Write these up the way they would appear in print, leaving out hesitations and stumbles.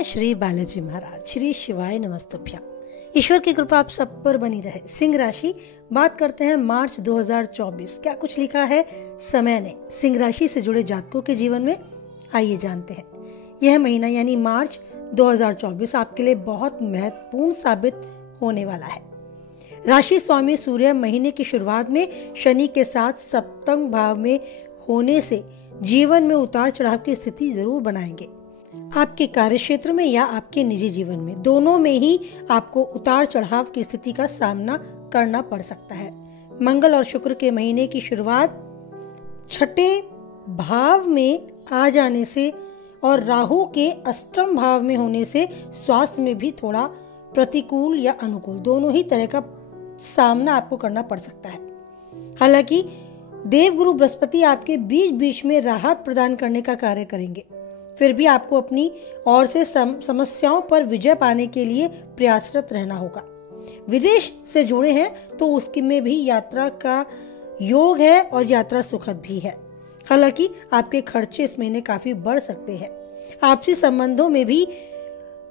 जय श्री बालाजी महाराज, श्री शिवाय नमस्तुभ्यम। ईश्वर की कृपा आप सब पर बनी रहे। सिंह राशि, बात करते हैं मार्च 2024। क्या कुछ लिखा है समय ने सिंह राशि से जुड़े जातकों के जीवन में, आइए जानते हैं। यह महीना यानी मार्च 2024 आपके लिए बहुत महत्वपूर्ण साबित होने वाला है। राशि स्वामी सूर्य महीने की शुरुआत में शनि के साथ सप्तम भाव में होने से जीवन में उतार चढ़ाव की स्थिति जरूर बनाएंगे। आपके कार्य क्षेत्र में या आपके निजी जीवन में, दोनों में ही आपको उतार चढ़ाव की स्थिति का सामना करना पड़ सकता है। मंगल और शुक्र के महीने की शुरुआत छठे भाव में आ जाने से और राहु के अष्टम भाव में होने से स्वास्थ्य में भी थोड़ा प्रतिकूल या अनुकूल, दोनों ही तरह का सामना आपको करना पड़ सकता है। हालांकि देवगुरु बृहस्पति आपके बीच बीच में राहत प्रदान करने का कार्य करेंगे, फिर भी आपको अपनी ओर से समस्याओं पर विजय पाने के लिए प्रयासरत रहना होगा। विदेश से जुड़े हैं तो उसकी में भी यात्रा का योग है और यात्रा सुखद भी है। हालांकि आपके खर्चे इस महीने काफी बढ़ सकते हैं। आपसी संबंधों में भी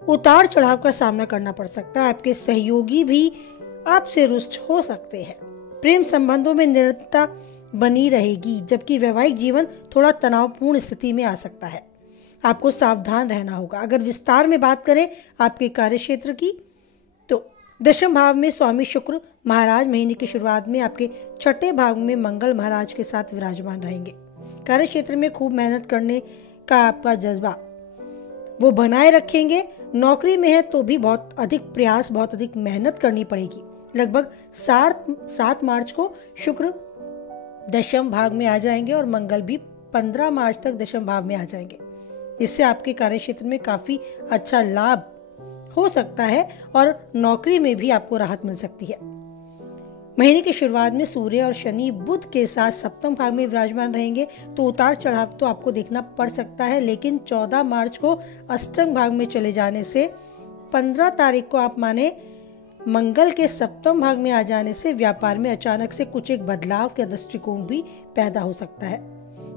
उतार चढ़ाव का सामना करना पड़ सकता है। आपके सहयोगी भी आपसे रुष्ट हो सकते हैं। प्रेम संबंधों में निरंतरता बनी रहेगी, जबकि वैवाहिक जीवन थोड़ा तनावपूर्ण स्थिति में आ सकता है। आपको सावधान रहना होगा। अगर विस्तार में बात करें आपके कार्य क्षेत्र की, तो दशम भाव में स्वामी शुक्र महाराज महीने की शुरुआत में आपके छठे भाव में मंगल महाराज के साथ विराजमान रहेंगे। कार्य क्षेत्र में खूब मेहनत करने का आपका जज्बा वो बनाए रखेंगे। नौकरी में है तो भी बहुत अधिक प्रयास, बहुत अधिक मेहनत करनी पड़ेगी। लगभग 7 मार्च को शुक्र दशम भाव में आ जाएंगे और मंगल भी 15 मार्च तक दशम भाव में आ जाएंगे। इससे आपके कार्य क्षेत्र में काफी अच्छा लाभ हो सकता है और नौकरी में भी आपको राहत मिल सकती है। महीने की शुरुआत में सूर्य और शनि बुध के साथ सप्तम भाव में विराजमान रहेंगे, तो उतार चढ़ाव तो आपको देखना पड़ सकता है। लेकिन 14 मार्च को अष्टम भाव में चले जाने से 15 तारीख को आप माने मंगल के सप्तम भाग में आ जाने से व्यापार में अचानक से कुछ एक बदलाव का दृष्टिकोण भी पैदा हो सकता है,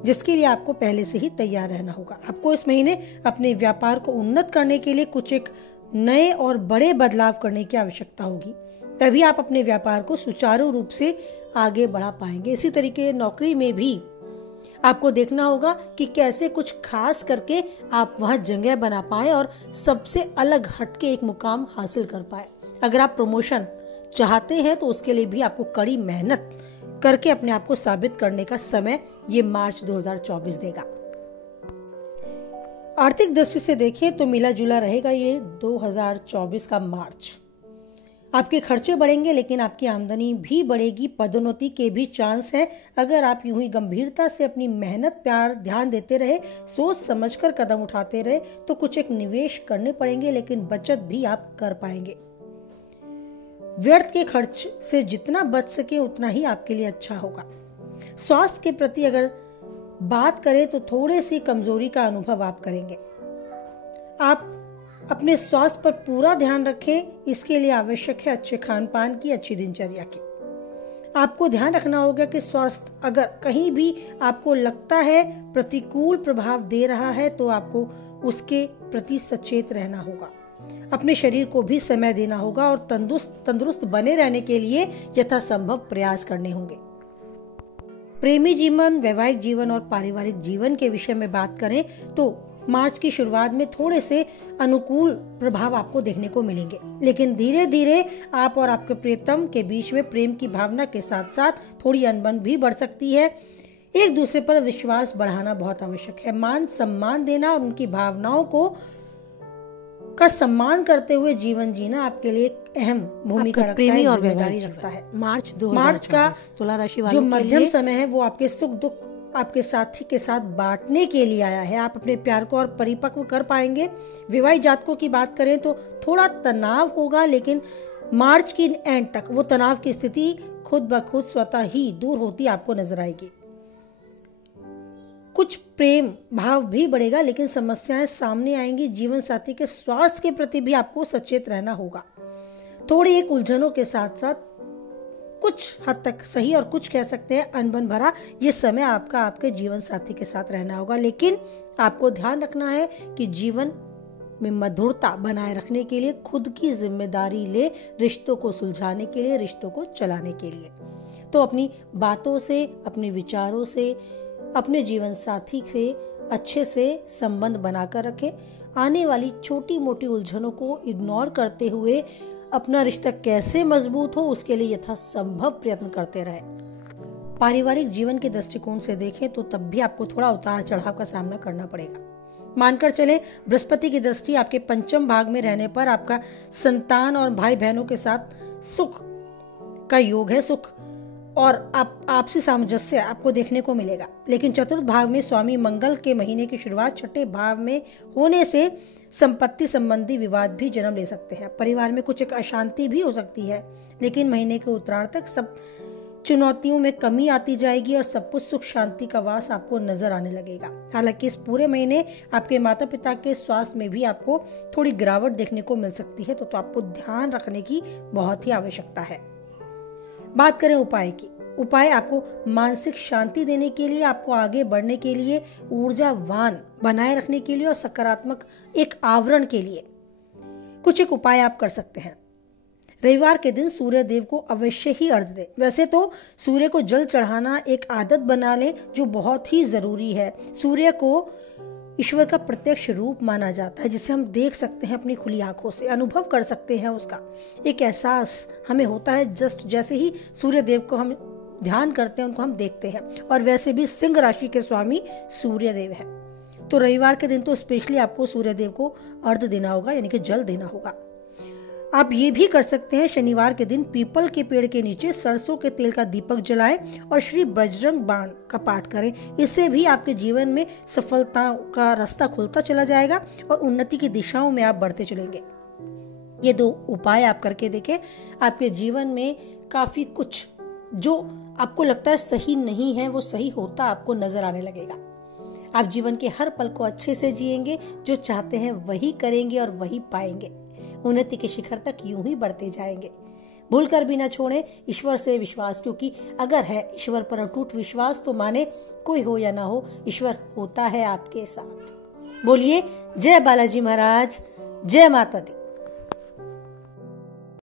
जिसके लिए आपको पहले से ही तैयार रहना होगा। आपको इस महीने अपने व्यापार को उन्नत करने के लिए कुछ एक नए और बड़े बदलाव करने की आवश्यकता होगी, तभी आप अपने व्यापार को सुचारू रूप से आगे बढ़ा पाएंगे। इसी तरीके नौकरी में भी आपको देखना होगा कि कैसे कुछ खास करके आप वहां जगह बना पाए और सबसे अलग हटके एक मुकाम हासिल कर पाए। अगर आप प्रमोशन चाहते हैं तो उसके लिए भी आपको कड़ी मेहनत करके अपने आप को साबित करने का समय ये मार्च 2024 देगा। आर्थिक दृष्टि से देखें तो मिला जुला रहेगा ये 2024 का मार्च। आपके खर्चे बढ़ेंगे लेकिन आपकी आमदनी भी बढ़ेगी। पदोन्नति के भी चांस है। अगर आप यूं ही गंभीरता से अपनी मेहनत प्यार ध्यान देते रहे, सोच समझकर कदम उठाते रहे, तो कुछ एक निवेश करने पड़ेंगे, लेकिन बचत भी आप कर पाएंगे। व्यर्थ के खर्च से जितना बच सके उतना ही आपके लिए अच्छा होगा। स्वास्थ्य के प्रति अगर बात करें तो थोड़ी सी कमजोरी का अनुभव आप करेंगे। आप अपने स्वास्थ्य पर पूरा ध्यान रखें, इसके लिए आवश्यक है अच्छे खान पान की, अच्छी दिनचर्या की। आपको ध्यान रखना होगा कि स्वास्थ्य अगर कहीं भी आपको लगता है प्रतिकूल प्रभाव दे रहा है तो आपको उसके प्रति सचेत रहना होगा। अपने शरीर को भी समय देना होगा और तंदुरुस्त बने रहने के लिए यथासंभव प्रयास करने होंगे। प्रेमी जीवन, वैवाहिक जीवन और पारिवारिक जीवन के विषय में बात करें तो मार्च की शुरुआत में थोड़े से अनुकूल प्रभाव आपको देखने को मिलेंगे, लेकिन धीरे धीरे आप और आपके प्रियतम के बीच में प्रेम की भावना के साथ साथ थोड़ी अनबन भी बढ़ सकती है। एक दूसरे पर विश्वास बढ़ाना बहुत आवश्यक है। मान सम्मान देना और उनकी भावनाओं का सम्मान करते हुए जीवन जीना आपके लिए एक अहम भूमिका रखता है, प्रेमी और जिम्मेदारी वैवाहिक रखता है। मार्च का तुला राशि जो मध्यम समय है वो आपके सुख दुख आपके साथी के साथ बांटने के लिए आया है। आप अपने प्यार को और परिपक्व कर पाएंगे। विवाहित जातकों की बात करें तो थोड़ा तनाव होगा, लेकिन मार्च की एंड तक वो तनाव की स्थिति खुद ब खुद स्वतः ही दूर होती आपको नजर आएगी। कुछ प्रेम भाव भी बढ़ेगा, लेकिन समस्याएं सामने आएंगी। जीवन साथी के स्वास्थ्य के प्रति भी आपको सचेत रहना होगा। थोड़ी एक उलझनों के साथ साथ कुछ हद तक सही और कुछ कह सकते हैं अनबन भरा ये समय आपका आपके जीवन साथी के साथ रहना होगा, लेकिन आपको ध्यान रखना है कि जीवन में मधुरता बनाए रखने के लिए खुद की जिम्मेदारी ले, रिश्तों को सुलझाने के लिए, रिश्तों को चलाने के लिए। तो अपनी बातों से, अपने विचारों से, अपने जीवन साथी से अच्छे से संबंध बनाकर रखें। आने वाली छोटी मोटी उलझनों को इग्नोर करते हुए अपना रिश्ता कैसे मजबूत हो उसके लिए यथासंभव प्रयत्न करते रहें। पारिवारिक जीवन के दृष्टिकोण से देखें तो तब भी आपको थोड़ा उतार चढ़ाव का सामना करना पड़ेगा। मानकर चले बृहस्पति की दृष्टि आपके पंचम भाग में रहने पर आपका संतान और भाई बहनों के साथ सुख का योग है। सुख और आपसी सामंजस्य आपको देखने को मिलेगा। लेकिन चतुर्थ भाव में स्वामी मंगल के महीने की शुरुआत छठे भाव में होने से संपत्ति संबंधी विवाद भी जन्म ले सकते हैं। परिवार में कुछ एक अशांति भी हो सकती है, लेकिन महीने के उत्तरार्ध तक सब चुनौतियों में कमी आती जाएगी और सब कुछ सुख शांति का वास आपको नजर आने लगेगा। हालांकि इस पूरे महीने आपके माता पिता के स्वास्थ्य में भी आपको थोड़ी गिरावट देखने को मिल सकती है, तो आपको ध्यान रखने की बहुत ही आवश्यकता है। बात करें उपाय की। उपाय आपको मानसिक शांति देने के लिए, आपको आगे बढ़ने के लिए, ऊर्जावान बनाए रखने के लिए और सकारात्मक एक आवरण के लिए कुछ एक उपाय आप कर सकते हैं। रविवार के दिन सूर्य देव को अवश्य ही अर्घ्य दें। वैसे तो सूर्य को जल चढ़ाना एक आदत बना लें जो बहुत ही जरूरी है। सूर्य को ईश्वर का प्रत्यक्ष रूप माना जाता है, जिसे हम देख सकते हैं अपनी खुली आंखों से, अनुभव कर सकते हैं। उसका एक एहसास हमें होता है जस्ट जैसे ही सूर्य देव को हम ध्यान करते हैं, उनको हम देखते हैं। और वैसे भी सिंह राशि के स्वामी सूर्य देव है, तो रविवार के दिन तो स्पेशली आपको सूर्य देव को अर्घ्य देना होगा, यानी कि जल देना होगा। आप ये भी कर सकते हैं, शनिवार के दिन पीपल के पेड़ के नीचे सरसों के तेल का दीपक जलाएं और श्री बजरंग बाण का पाठ करें। इससे भी आपके जीवन में सफलता का रास्ता खुलता चला जाएगा और उन्नति की दिशाओं में आप बढ़ते चलेंगे। ये 2 उपाय आप करके देखें, आपके जीवन में काफी कुछ जो आपको लगता है सही नहीं है वो सही होता आपको नजर आने लगेगा। आप जीवन के हर पल को अच्छे से जिएंगे, जो चाहते हैं वही करेंगे और वही पाएंगे। उन्नति के शिखर तक यूं ही बढ़ते जाएंगे। भूलकर भी ना छोड़ें ईश्वर से विश्वास, क्योंकि अगर है ईश्वर पर अटूट विश्वास तो माने कोई हो या ना हो, ईश्वर होता है आपके साथ। बोलिए जय बालाजी महाराज, जय माता दी।